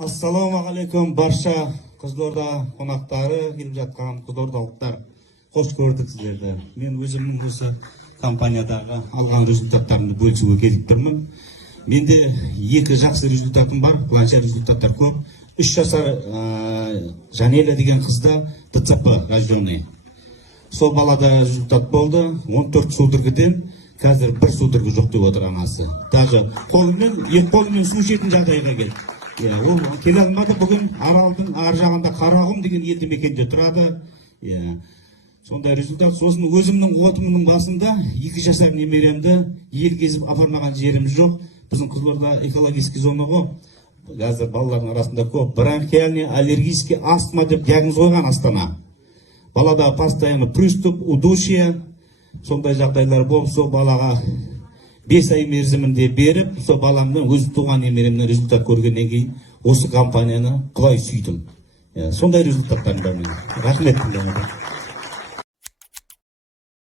Ассалаумағалейкум барша Қызылорда қонақтары, келіп жатқан қызылордалықтар. Қош көрдік сіздерді. Мен өзімнің осы компаниядағы алған результаттарымды бөлісуге келіп тұрмын. Менде екі жақсы результатым бар, былайша результаттар көп. 3 жасар Жанеля деген қызда ДЦП рожденный. Сол балада результат болды. 14 судорогіден қазір 1 судорога жоқ деп отыр анасы. Даже екі қолымен су ішетін жағдайға келді. Ол келе алмады. Бүгін Аралдың ар жағында Қарағым деген елді мекенде тұрады. Сондай результат. Сосын өзімнің отымның басында 2 жасар немеремді ел кезіп апармаған жеріміз жоқ. Біздің Қызылорда экологический зона ғой. Қазір балалардың арасында көп бронхиальный аллергический астма деп диагноз қойған Астана. Балада постоянно приступ, удушье, сондай жағдайлар болып, сол балаға 5 ай мерзімінде беріп, сол баламның өзі туған немеремнен результат көргеннен кейін осы компанияны құлай сүйдім. Сондай результаттарым бар менің. Рахмет.